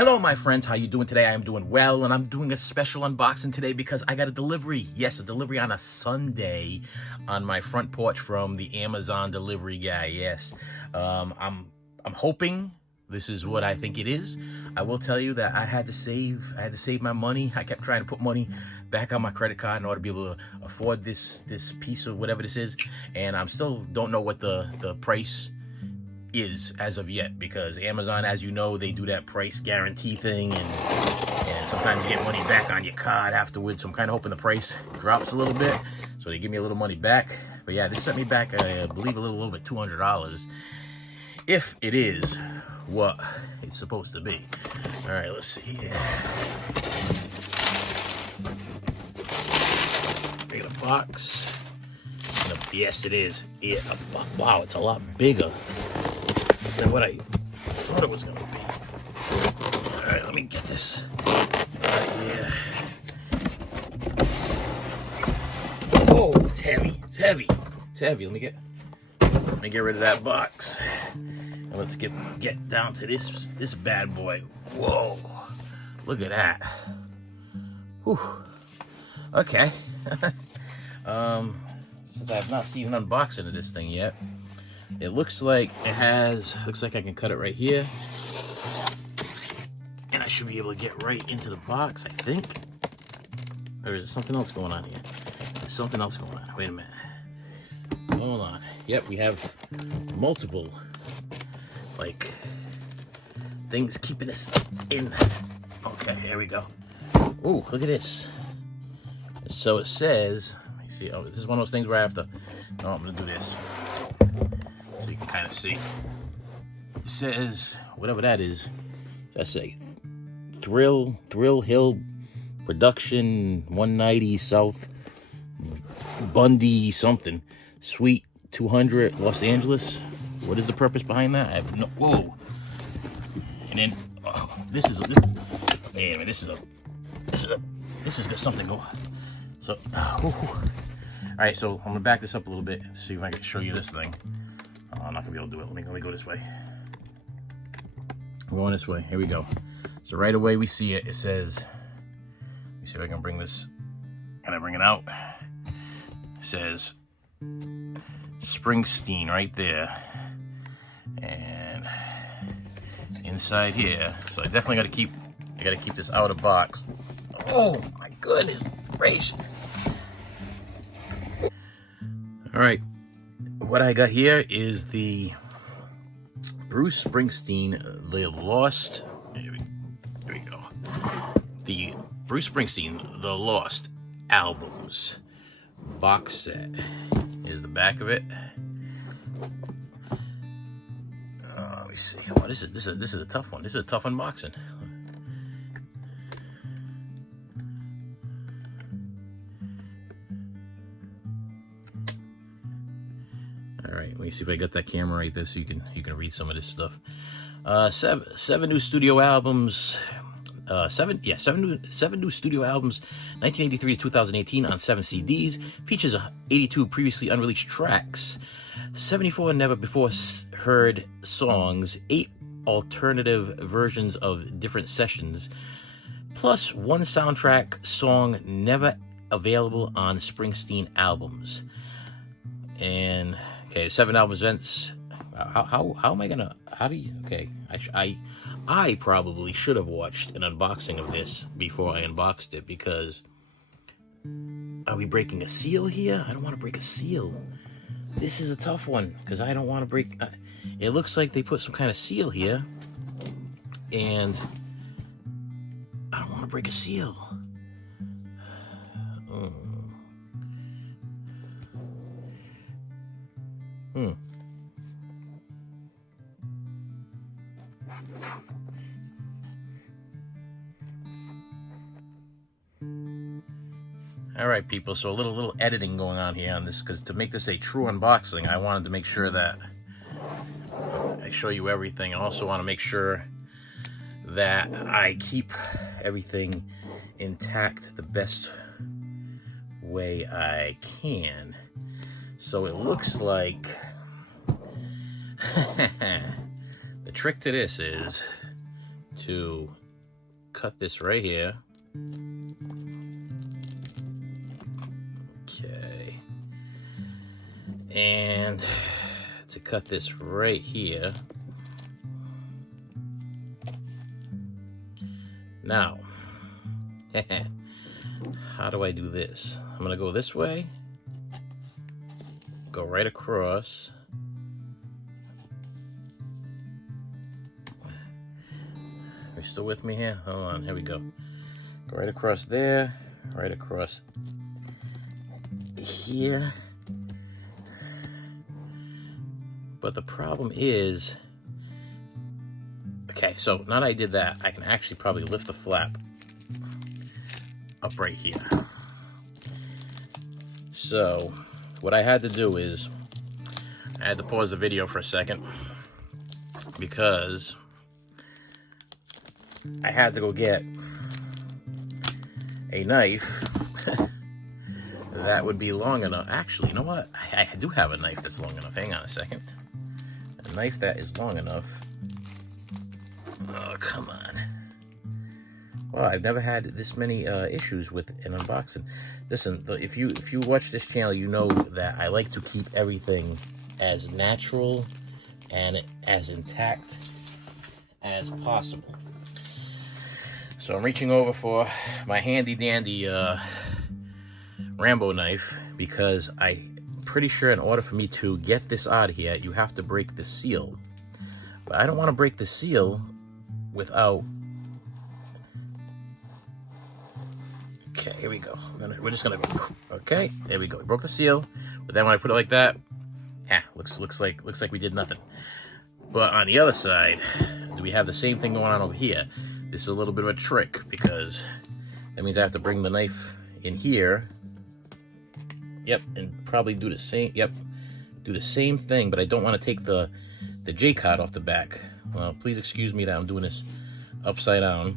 Hello my friends, how you doing today? I am doing well, and I'm doing a special unboxing today because I got a delivery. Yes, a delivery on a Sunday on my front porch from the Amazon delivery guy. Yes, I'm hoping this is what I think it is. I will tell you that I had to save my money. I kept trying to put money back on my credit card in order to be able to afford this piece of whatever this is, and I'm still don't know what the price is as of yet, because Amazon, as you know, they do that price guarantee thing, and sometimes you get money back on your card afterwards. So I'm kind of hoping the price drops a little bit so they give me a little money back. But yeah, this sent me back, I believe, a little over $200, if it is what it's supposed to be. All right, let's see here. Big a box. Yes, it is. Yeah, wow, it's a lot bigger than what I thought it was going to be. All right, let me get this right here. Oh, it's heavy. It's heavy. It's heavy. Let me get rid of that box. And let's get down to this bad boy. Whoa! Look at that. Whew. Okay. Since I have not seen an unboxing of this thing yet, it looks like I can cut it right here, and I should be able to get right into the box, I think. Or is there something else going on here? There's something else going on. Wait a minute. Hold on. Yep, we have multiple, like, things keeping us in. Okay, here we go. Ooh, look at this. So it says, let me see. Oh, this is one of those things where I have to, no, I'm gonna do this so you can kind of see. It says, whatever that is, that's a Thrill Hill Production 190 South Bundy something, Suite 200, Los Angeles. What is the purpose behind that? I have no, whoa. And then, oh, this is something going on. So, all right, so I'm gonna back this up a little bit, see if I can show you this thing. Oh, I'm not gonna be able to do it. Let me go this way. I'm going this way. Here we go. So right away we see it. It says, let me see if I can bring this. Can I bring it out? It says Springsteen right there, and inside here. So I definitely got to keep this out of box. Oh my goodness gracious! All right, what I got here is the Bruce Springsteen, The Lost. Here we go. The Bruce Springsteen, The Lost albums box set is the back of it. Let me see. Oh, this is a tough one. This is a tough unboxing. All right, let me see if I got that camera right there so you can read some of this stuff. Seven new studio albums. Seven new studio albums, 1983 to 2018 on 7 CDs. Features 82 previously unreleased tracks, 74 never before heard songs, 8 alternative versions of different sessions, plus 1 soundtrack song never available on Springsteen albums. And okay, 7 album events. How am I gonna? How do you? Okay, I probably should have watched an unboxing of this before I unboxed it, because are we breaking a seal here? I don't want to break a seal. This is a tough one because I don't want to break. It looks like they put some kind of seal here, and I don't want to break a seal. All right, people, so a little editing going on here on this, because to make this a true unboxing, I wanted to make sure that I show you everything. I also want to make sure that I keep everything intact the best way I can. So it looks like the trick to this is to cut this right here. Okay. And to cut this right here. Now, how do I do this? I'm gonna go this way, go right across. Are you still with me here? Hold on, here we go. Go right across there, right across here. But the problem is, okay, so now that I did that, I can actually probably lift the flap up right here. So what I had to do is, I had to pause the video for a second because I had to go get a knife that would be long enough. Actually, you know what? I do have a knife that's long enough. Hang on a second. A knife that is long enough. Oh, come on. Well, I've never had this many issues with an unboxing. Listen, if you watch this channel, you know that I like to keep everything as natural and as intact as possible. So I'm reaching over for my handy dandy Rambo knife because I'm pretty sure in order for me to get this out of here, you have to break the seal. But I don't want to break the seal without... Okay, here we go. We're just gonna go. Okay, there we go. We broke the seal, but then when I put it like that, looks like we did nothing. But on the other side, do we have the same thing going on over here? This is a little bit of a trick because that means I have to bring the knife in here. Yep, and probably do the same. Yep, do the same thing, but I don't want to take the J card off the back. Well, please excuse me that I'm doing this upside down.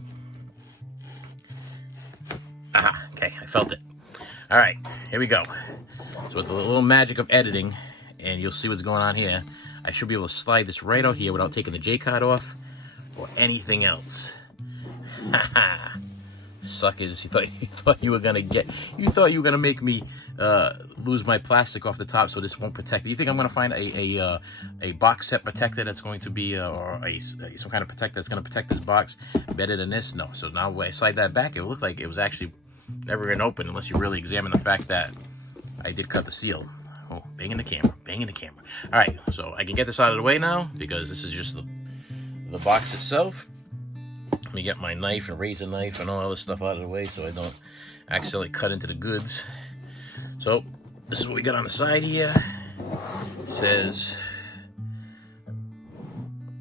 Aha, okay, I felt it. All right, here we go. So with the little magic of editing, and you'll see what's going on here, I should be able to slide this right out here without taking the J card off or anything else. Haha. Suckers, you thought you were gonna make me lose my plastic off the top so this won't protect it. You think I'm gonna find a box set protector that's going to be or some kind of protector that's gonna protect this box better than this? No. So now when I slide that back, it looked like it was actually never gonna open unless you really examine the fact that I did cut the seal. Oh, banging the camera, banging the camera. All right, so I can get this out of the way now because this is just the box itself. Let me get my knife and razor knife and all this stuff out of the way so I don't accidentally cut into the goods. So this is what we got on the side here. It says,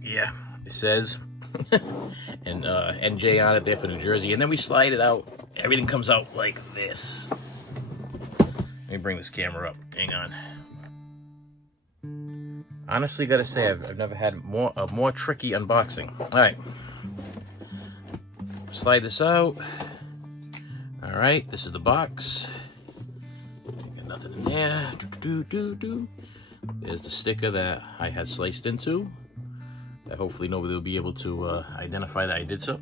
yeah, it says and NJ on it there for New Jersey. And then we slide it out. Everything comes out like this. Let me bring this camera up. Hang on. Honestly, gotta say, I've never had a more tricky unboxing. All right. Slide this out. All right, this is the box. Got nothing in there. There's the sticker that I had sliced into. That hopefully nobody will be able to identify that I did so.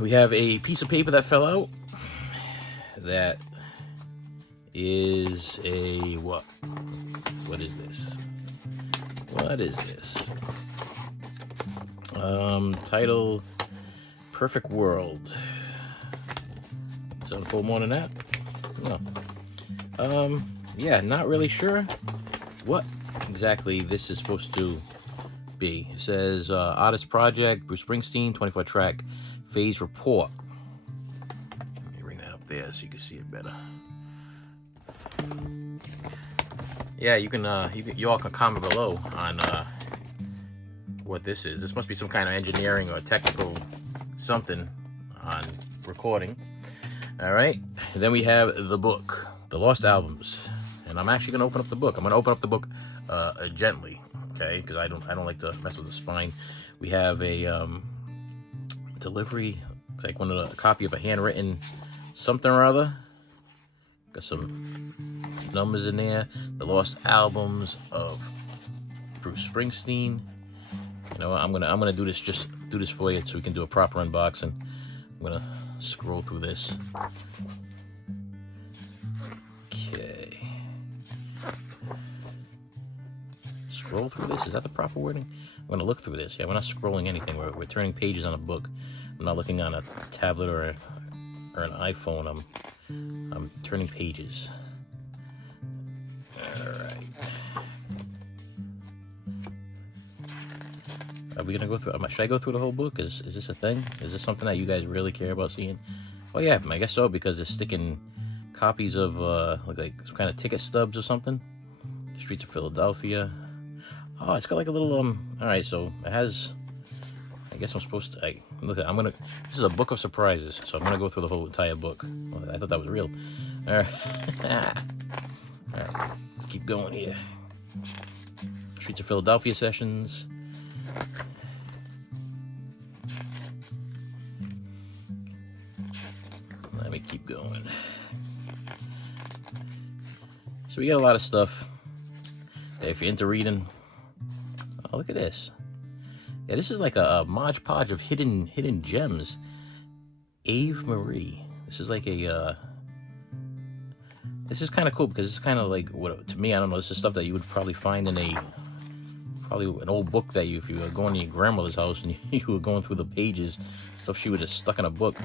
We have a piece of paper that fell out. That is a what? What is this? What is this? Title. Perfect World. Is that a full more than that? No. Yeah, not really sure what exactly this is supposed to be. It says Artist Project, Bruce Springsteen, 24-track phase report. Let me bring that up there so you can see it better. Yeah, you all can comment below on what this is. This must be some kind of engineering or technical something on recording. All right, and then we have the book, The Lost Albums, and I'm actually gonna open up the book. I'm gonna open up the book gently, okay, because I don't like to mess with the spine. We have a delivery. It's like a copy of a handwritten something or other. Got some numbers in there. The Lost Albums of Bruce Springsteen. You know, I'm gonna do this, just do this for you so we can do a proper unboxing. I'm gonna scroll through this. Okay. Scroll through this, is that the proper wording? I'm gonna look through this. Yeah, we're not scrolling anything. We're turning pages on a book. I'm not looking on a tablet or an iPhone. I'm turning pages. All right. Are we gonna go through? Should I go through the whole book? Is this a thing? Is this something that you guys really care about seeing? Oh yeah, I guess so, because they're sticking copies of like some kind of ticket stubs or something. Streets of Philadelphia. Oh, it's got like a little all right, so it has. I guess I'm supposed to. Look, this is a book of surprises, so I'm gonna go through the whole entire book. Oh, I thought that was real. All right. All right, let's keep going here. Streets of Philadelphia sessions. Let me keep going. So we got a lot of stuff. If you're into reading, oh, look at this. Yeah, this is like a Mod Podge of hidden gems. Ave Marie. This is like a. This is kind of cool because it's kind of like, what, to me, I don't know. This is stuff that you would probably find in probably an old book that if you were going to your grandmother's house and you were going through the pages, stuff she would have stuck in a book.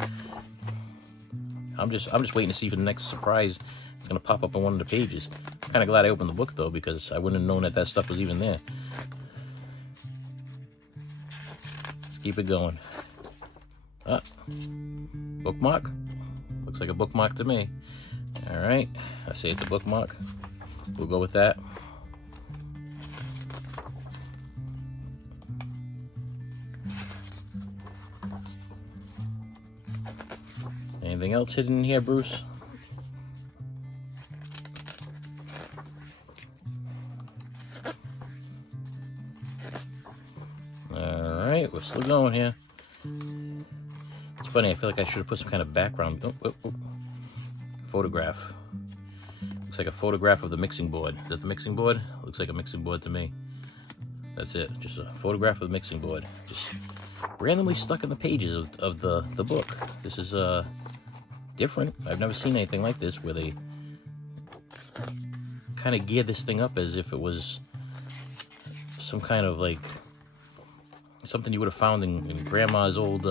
I'm just waiting to see for the next surprise. It's gonna pop up on one of the pages. I'm kind of glad I opened the book though, because I wouldn't have known that stuff was even there. Let's keep it going. Bookmark. Looks like a bookmark to me. All right, I say it's a bookmark. We'll go with that. Anything else hidden in here, Bruce? Alright, we're still going here. It's funny, I feel like I should have put some kind of background. Oh. Photograph. Looks like a photograph of the mixing board. Is that the mixing board? Looks like a mixing board to me. That's it, just a photograph of the mixing board. Just randomly stuck in the pages of the book. This is different. I've never seen anything like this where they kind of gear this thing up as if it was some kind of like something you would have found in grandma's old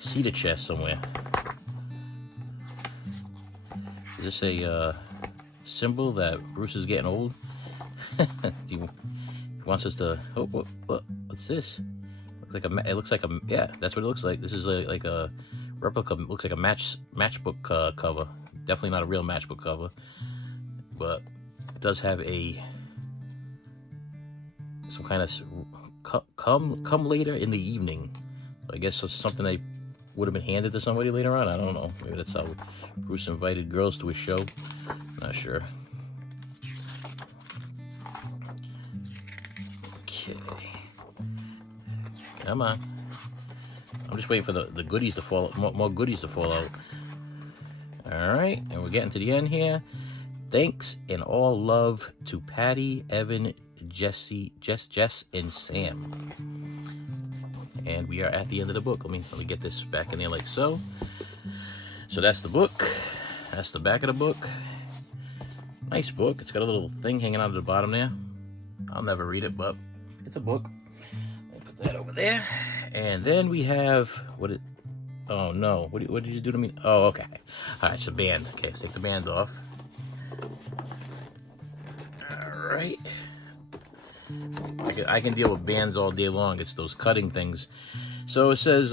cedar chest somewhere. Is this a symbol that Bruce is getting old? He wants us to. Oh, what's this? It looks like a. Yeah, that's what it looks like. This is like a replica. Looks like a matchbook cover. Definitely not a real matchbook cover, but it does have some kind of come later in the evening. So I guess it's something that would have been handed to somebody later on. I don't know. Maybe that's how Bruce invited girls to his show. Not sure. Okay. Come on. I'm just waiting for the goodies to fall, more goodies to fall out. All right, and we're getting to the end here. Thanks and all love to Patty, Evan, Jess, and Sam. And we are at the end of the book. Let me get this back in there like so. So that's the book. That's the back of the book. Nice book. It's got a little thing hanging out of the bottom there. I'll never read it, but it's a book. I'll put that over there. And then we have oh no, what did you do to me? Oh, okay. All right, it's a band. Okay, let's take the band off. All right. I can deal with bands all day long. It's those cutting things. So it says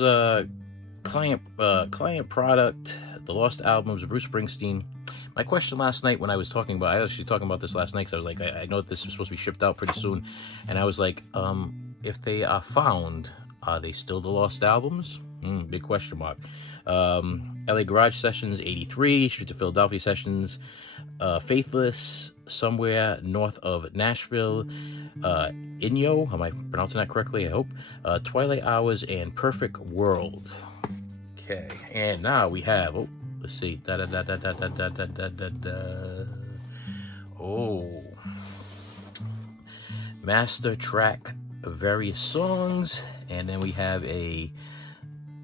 client product, the lost albums, Bruce Springsteen. My question last night when I was talking about, I was actually talking about this last night, because I was like, I know that this is supposed to be shipped out pretty soon, and I was like, if they are found, are they still the lost albums? Big question mark. LA Garage Sessions 83, Streets of Philadelphia Sessions, Faithless, somewhere north of Nashville, Inyo, am I pronouncing that correctly? I hope. Twilight Hours and Perfect World. Okay, and now we have, let's see, oh, Master Track various songs, and then we have a,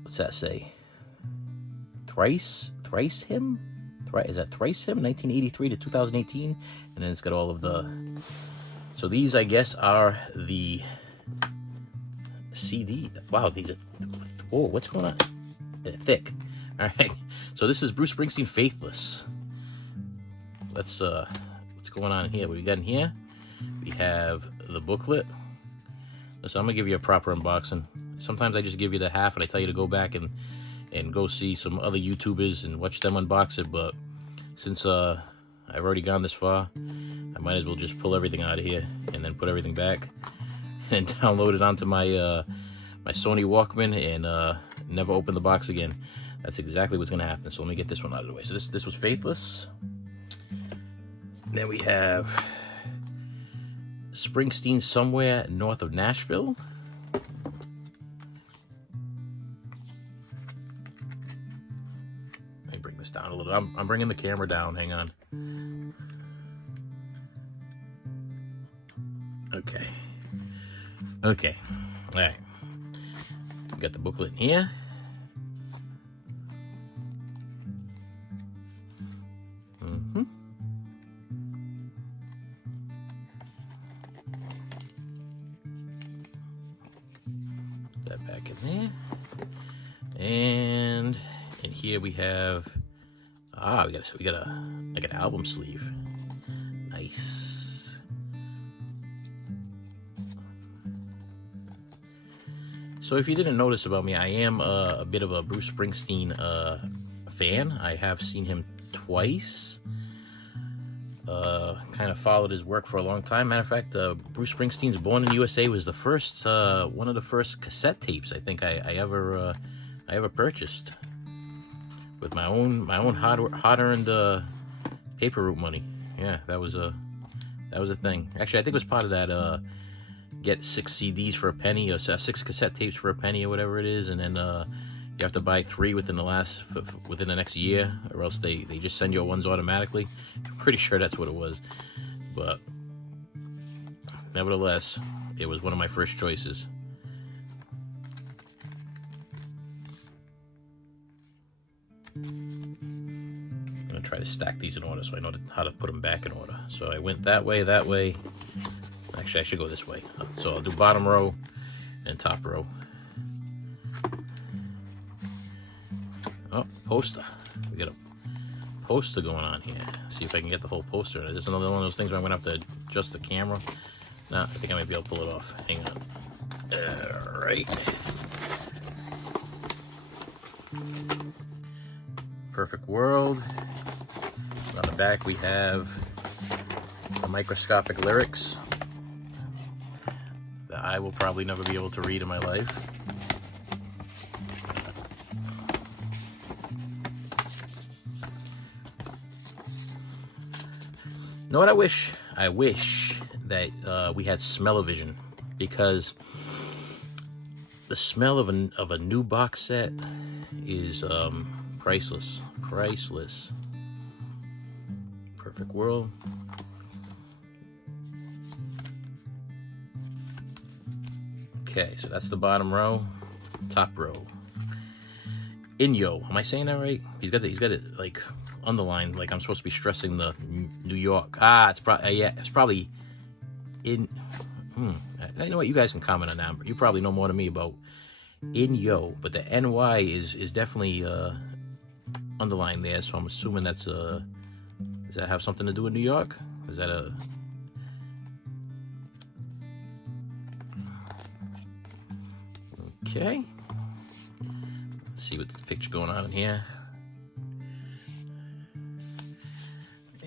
what's that say? Thrice Hymn? Is that Thrice Hymn? 1983 to 2018, and then it's got all of the. So these, I guess, are the CD. Wow, these are. Whoa, what's going on? They're thick. All right. So this is Bruce Springsteen, Faithless. Let's what's going on here? What we got in here? We have the booklet. So I'm gonna give you a proper unboxing. Sometimes I just give you the half and I tell you to go back and go see some other YouTubers and watch them unbox it. But since I've already gone this far, I might as well just pull everything out of here and then put everything back and download it onto my my Sony Walkman and never open the box again. That's exactly what's gonna happen. So let me get this one out of the way. So this was Faithless. Then we have Springsteen, Somewhere North of Nashville. Let me bring this down a little. I'm bringing the camera down. Hang on. Okay. Okay. All right. Got the booklet in here. That back in there, and in here we have we got a like an album sleeve. Nice. So if you didn't notice about me, I am a bit of a Bruce Springsteen fan. I have seen him twice. Kind of followed his work for a long time. Matter of fact, Bruce Springsteen's Born in the USA was the first, one of the first cassette tapes I think I ever purchased with my own hard-earned paper route money. Yeah, that was a thing. Actually, I think it was part of that get 6 CDs for a penny, or 6 cassette tapes for a penny, or whatever it is, and then you have to buy 3 within the next year, or else they just send you ones automatically. I'm pretty sure that's what it was, but nevertheless, it was one of my first choices. I'm gonna try to stack these in order so I know how to put them back in order. So I went that way. Actually, I should go this way. So I'll do bottom row and top row. Oh, poster. We got a poster going on here. See if I can get the whole poster. Is this another one of those things where I'm gonna have to adjust the camera? No, I think I might be able to pull it off. Hang on. All right. Perfect World. On the back we have the microscopic lyrics that I will probably never be able to read in my life. You know what I wish? I wish that we had smell-o-vision, because the smell of a new box set is priceless. Priceless. Perfect World. Okay, so that's the bottom row. Top row. Inyo. Am I saying that right? He's got it like underlined, like I'm supposed to be stressing the New York. It's probably in. I know what, you guys can comment on that. You probably know more than me about Inyo, but the NY is definitely underlined there. So I'm assuming that's does that have something to do with New York? Is that a? Okay. Let's see what's the picture going on in here.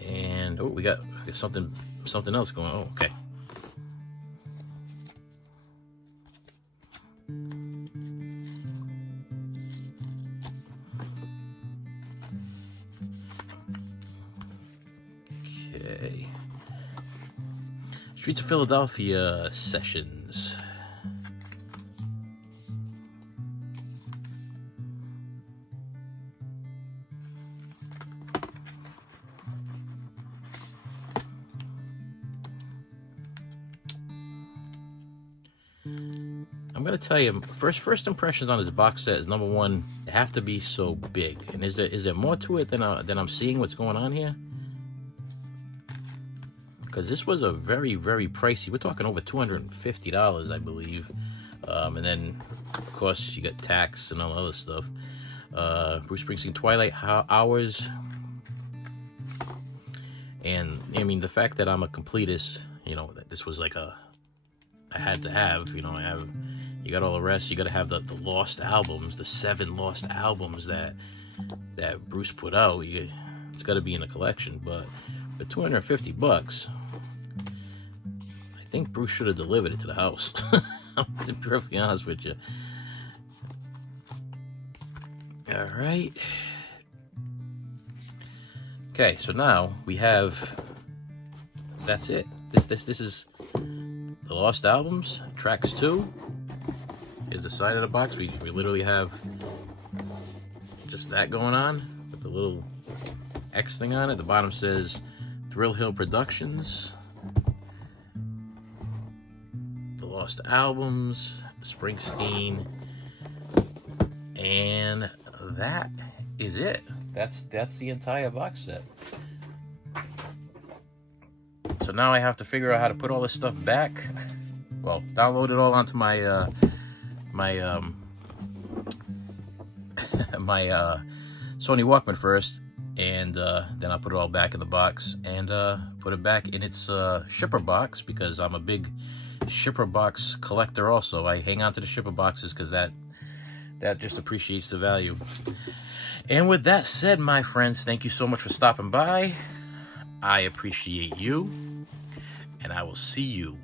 And oh, we got something else going on. Oh, okay. Okay. Streets of Philadelphia sessions. I'm gonna tell you, first impressions on this box set is, number one, they have to be so big. And is there more to it than I'm seeing what's going on here? Because this was a very, very pricey. We're talking over $250, I believe. And then, of course, you got tax and all the other stuff. Bruce Springsteen Twilight Hours. And, I mean, the fact that I'm a completist, you know, that this was like I had to have, you know, you got all the rest. You got to have the lost albums, the 7 lost albums that Bruce put out. It's got to be in a collection. But for $250, I think Bruce should have delivered it to the house. I'm to be perfectly honest with you. All right. Okay, so now we have. That's it. This is the lost albums, tracks 2. Is the side of the box. We literally have just that going on with the little X thing on it. The bottom says Thrill Hill Productions. The lost albums, Springsteen, and that is it. That's the entire box set. So now I have to figure out how to put all this stuff back. Well, download it all onto my my Sony Walkman first, and then I'll put it all back in the box and put it back in its shipper box, because I'm a big shipper box collector also. I hang on to the shipper boxes because that just appreciates the value. And with that said, my friends, thank you so much for stopping by. I appreciate you, and I will see you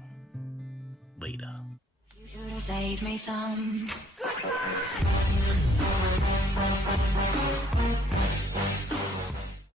later. You should have saved me some.